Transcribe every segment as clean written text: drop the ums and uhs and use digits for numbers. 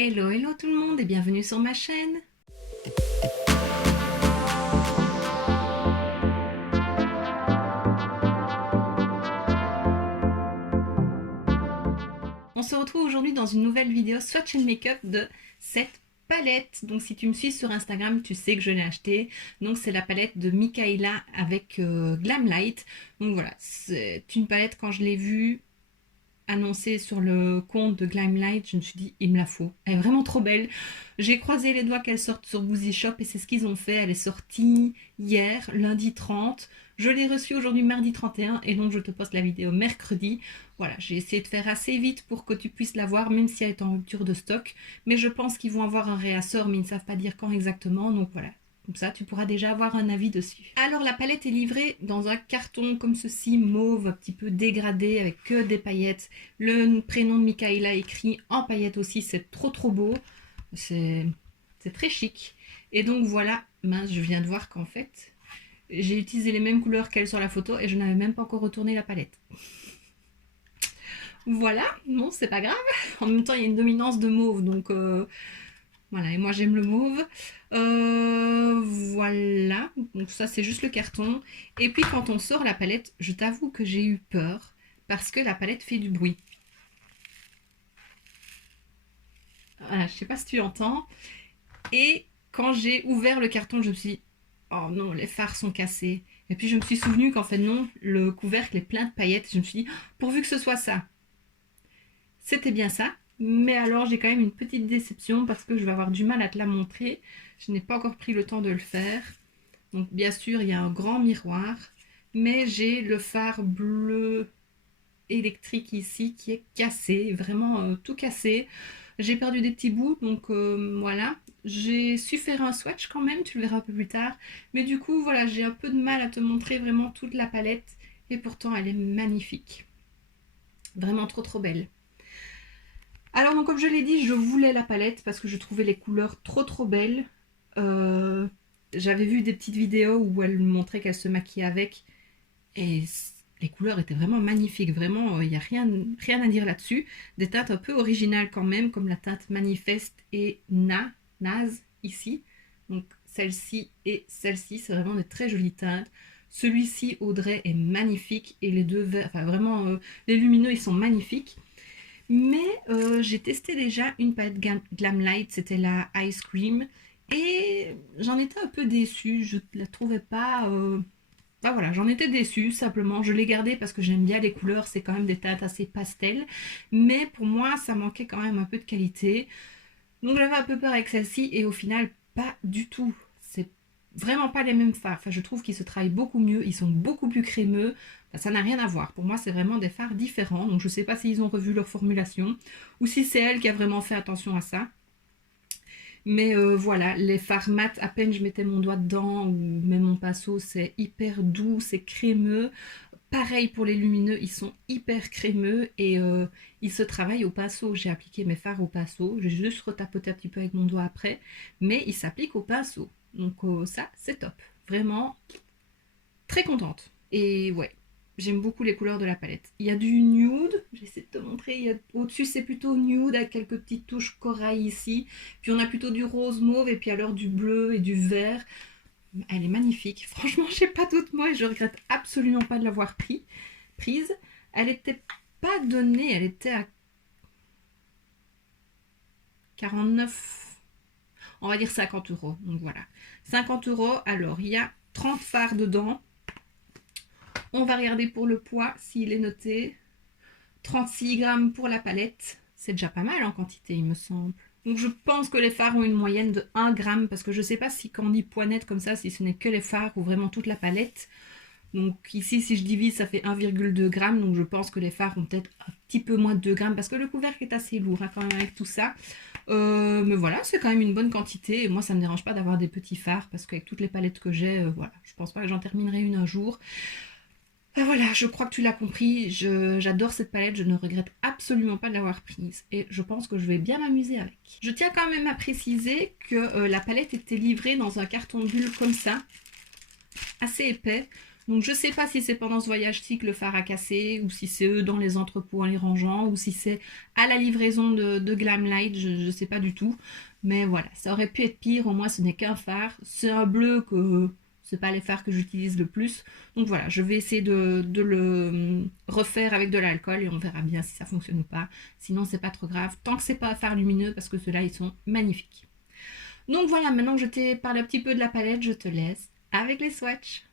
Hello, hello tout le monde et bienvenue sur ma chaîne. On se retrouve aujourd'hui dans une nouvelle vidéo Swatch and Makeup de cette palette. Donc si tu me suis sur Instagram, tu sais que je l'ai achetée. Donc c'est la palette de Mikaela avec Glamlight. Donc voilà, c'est une palette, quand je l'ai vue annoncée sur le compte de Glamlight, je me suis dit il me la faut, elle est vraiment trop belle. J'ai croisé les doigts qu'elle sorte sur Boozy Shop et c'est ce qu'ils ont fait. Elle est sortie hier, lundi 30, je l'ai reçue aujourd'hui mardi 31 et donc je te poste la vidéo mercredi. Voilà, j'ai essayé de faire assez vite pour que tu puisses la voir même si elle est en rupture de stock, mais je pense qu'ils vont avoir un réassort mais ils ne savent pas dire quand exactement, donc voilà. Comme ça, tu pourras déjà avoir un avis dessus. Alors, la palette est livrée dans un carton comme ceci, mauve, un petit peu dégradé, avec que des paillettes. Le prénom de Mikaela écrit en paillettes aussi, c'est trop beau. C'est très chic. Et donc voilà, mince, je viens de voir qu'en fait, j'ai utilisé les mêmes couleurs qu'elle sur la photo et je n'avais même pas encore retourné la palette. Voilà, bon, c'est pas grave. En même temps, il y a une dominance de mauve, donc... voilà, et moi j'aime le mauve. Voilà, donc ça c'est juste le carton. Et puis quand on sort la palette, je t'avoue que j'ai eu peur parce que la palette fait du bruit. Voilà, je sais pas si tu entends. Et quand j'ai ouvert le carton, je me suis dit, oh non, les fards sont cassés. Et puis je me suis souvenu qu'en fait non, le couvercle est plein de paillettes. Je me suis dit, pourvu que ce soit ça. C'était bien ça. Mais alors j'ai quand même une petite déception parce que je vais avoir du mal à te la montrer. Je n'ai pas encore pris le temps de le faire. Donc bien sûr il y a un grand miroir. Mais j'ai le phare bleu électrique ici qui est cassé. Vraiment tout cassé. J'ai perdu des petits bouts. Donc voilà. J'ai su faire un swatch quand même. Tu le verras un peu plus tard. Mais du coup voilà, j'ai un peu de mal à te montrer vraiment toute la palette. Et pourtant elle est magnifique. Vraiment trop belle. Alors donc comme je l'ai dit, je voulais la palette parce que je trouvais les couleurs trop belles. J'avais vu des petites vidéos où elle montrait qu'elle se maquillait avec et les couleurs étaient vraiment magnifiques. Vraiment, il n'y a rien à dire là-dessus. Des teintes un peu originales quand même, comme la teinte Manifeste et Naz ici. Donc celle-ci et celle-ci, c'est vraiment de très jolies teintes. Celui-ci, Audrey, est magnifique et les deux verts, enfin vraiment, les lumineux, ils sont magnifiques. Mais j'ai testé déjà une palette Glamlight, c'était la Ice Cream. Et j'en étais un peu déçue, je ne la trouvais pas... Bah voilà, j'en étais déçue simplement. Je l'ai gardée parce que j'aime bien les couleurs, c'est quand même des teintes assez pastel. Mais pour moi, ça manquait quand même un peu de qualité. Donc j'avais un peu peur avec celle-ci et au final, pas du tout. C'est vraiment pas les mêmes fards. Enfin, je trouve qu'ils se travaillent beaucoup mieux, ils sont beaucoup plus crémeux. Enfin, ça n'a rien à voir. Pour moi, c'est vraiment des fards différents. Donc je sais pas s'ils ont revu leur formulation ou si c'est elle qui a vraiment fait attention à ça. Mais voilà, les fards mat, à peine je mettais mon doigt dedans ou même mon pinceau, c'est hyper doux, c'est crémeux. Pareil pour les lumineux, ils sont hyper crémeux et ils se travaillent au pinceau. J'ai appliqué mes fards au pinceau, j'ai juste retapoté un petit peu avec mon doigt après, mais ils s'appliquent au pinceau. Donc ça, c'est top. Vraiment très contente. Et ouais, j'aime beaucoup les couleurs de la palette. Il y a du nude, j'essaie de te montrer. Au-dessus, c'est plutôt nude avec quelques petites touches corail ici. Puis on a plutôt du rose mauve et puis alors du bleu et du vert. Elle est magnifique. Franchement, j'ai pas d'autres mots et je regrette absolument pas de l'avoir prise. Elle était pas donnée, elle était à 49, on va dire 50 euros. Donc voilà, 50 euros. Alors, il y a 30 fards dedans. On va regarder pour le poids, s'il est noté. 36 grammes pour la palette. C'est déjà pas mal en quantité, il me semble. Donc je pense que les fards ont une moyenne de 1 gramme, parce que je sais pas si quand on dit poids net comme ça, si ce n'est que les fards ou vraiment toute la palette. Donc ici, si je divise, ça fait 1,2 g. Donc je pense que les fards ont peut-être un petit peu moins de 2 grammes, parce que le couvercle est assez lourd hein, quand même avec tout ça. Mais voilà, c'est quand même une bonne quantité. Et moi, ça me dérange pas d'avoir des petits fards, parce qu'avec toutes les palettes que j'ai, voilà, je pense pas que j'en terminerai une un jour. Ben voilà, je crois que tu l'as compris, j'adore cette palette, je ne regrette absolument pas de l'avoir prise et je pense que je vais bien m'amuser avec. Je tiens quand même à préciser que la palette était livrée dans un carton bulle comme ça, assez épais. Donc je sais pas si c'est pendant ce voyage-ci que le phare a cassé, ou si c'est eux dans les entrepôts en les rangeant, ou si c'est à la livraison de Glamlight, je sais pas du tout. Mais voilà, ça aurait pu être pire, au moins ce n'est qu'un phare. C'est un bleu que c'est pas les phares que j'utilise le plus. Donc voilà, je vais essayer de le refaire avec de l'alcool et on verra bien si ça fonctionne ou pas. Sinon c'est pas trop grave, tant que c'est pas un phare lumineux parce que ceux-là ils sont magnifiques. Donc voilà, maintenant que je t'ai parlé un petit peu de la palette, je te laisse avec les swatchs.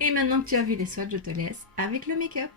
Et maintenant que tu as vu les swatchs, je te laisse avec le make-up.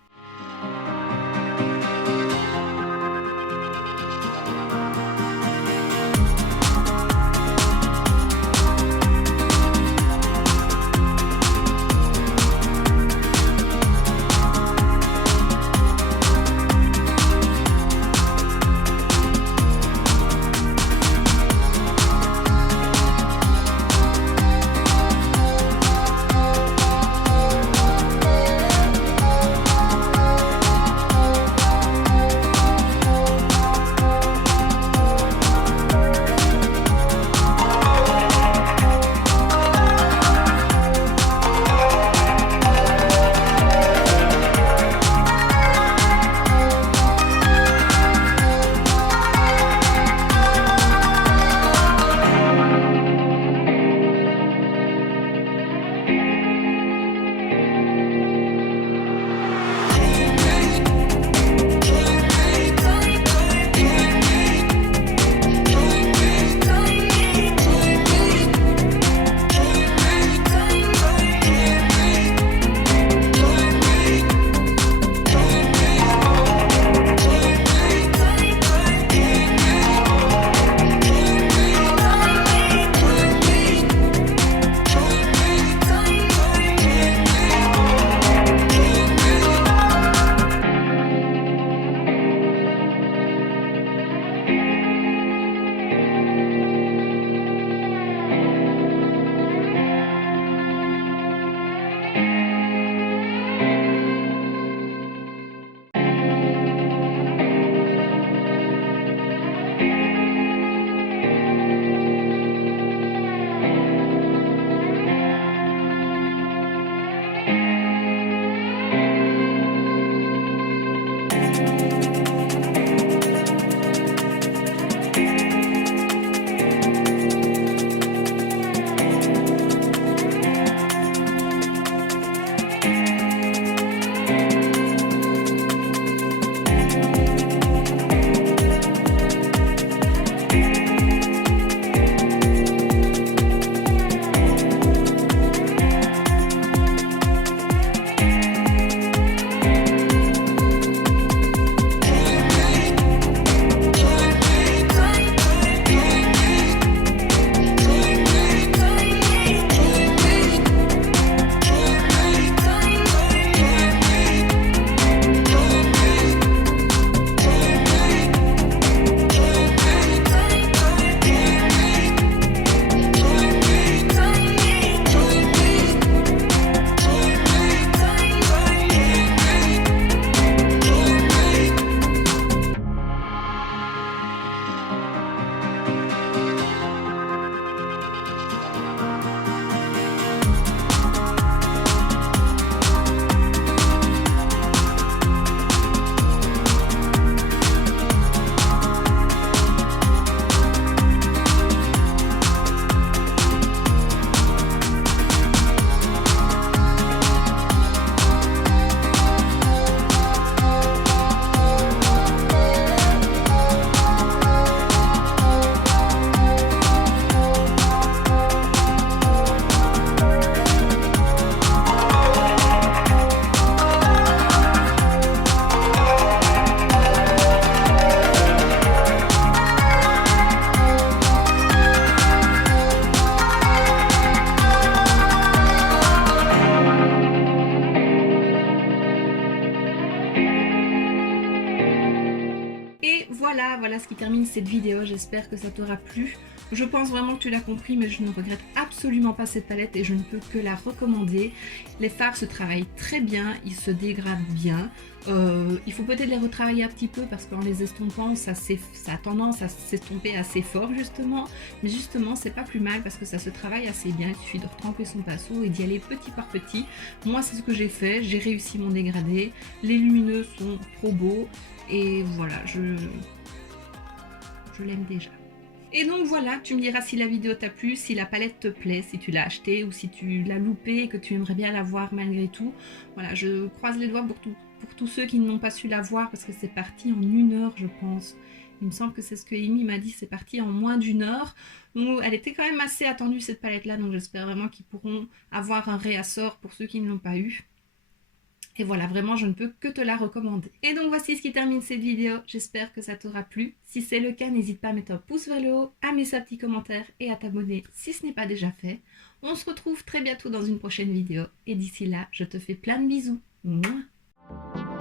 ce qui termine cette vidéo, j'espère que ça t'aura plu. Je pense vraiment que tu l'as compris, mais je ne regrette absolument pas cette palette et je ne peux que la recommander. Les fards se travaillent très bien, ils se dégradent bien. Il faut peut-être les retravailler un petit peu parce qu'en les estompant, ça a tendance à s'estomper assez fort justement. Mais justement, c'est pas plus mal parce que ça se travaille assez bien. Il suffit de retremper son pinceau et d'y aller petit par petit. Moi, c'est ce que j'ai fait. J'ai réussi mon dégradé. Les lumineux sont trop beaux. Et voilà, je l'aime déjà. Et donc voilà, tu me diras si la vidéo t'a plu, si la palette te plaît, si tu l'as achetée ou si tu l'as loupée et que tu aimerais bien la voir malgré tout. Voilà, je croise les doigts pour tous ceux qui n'ont pas su la voir parce que c'est parti en 1 heure, je pense. Il me semble que c'est ce que Amy m'a dit, c'est parti en moins d'1 heure. Donc elle était quand même assez attendue cette palette-là, donc j'espère vraiment qu'ils pourront avoir un réassort pour ceux qui ne l'ont pas eu. Et voilà, vraiment, je ne peux que te la recommander. Et donc, voici ce qui termine cette vidéo. J'espère que ça t'aura plu. Si c'est le cas, n'hésite pas à mettre un pouce vers le haut, à mettre un petit commentaire et à t'abonner si ce n'est pas déjà fait. On se retrouve très bientôt dans une prochaine vidéo. Et d'ici là, je te fais plein de bisous. Mouah.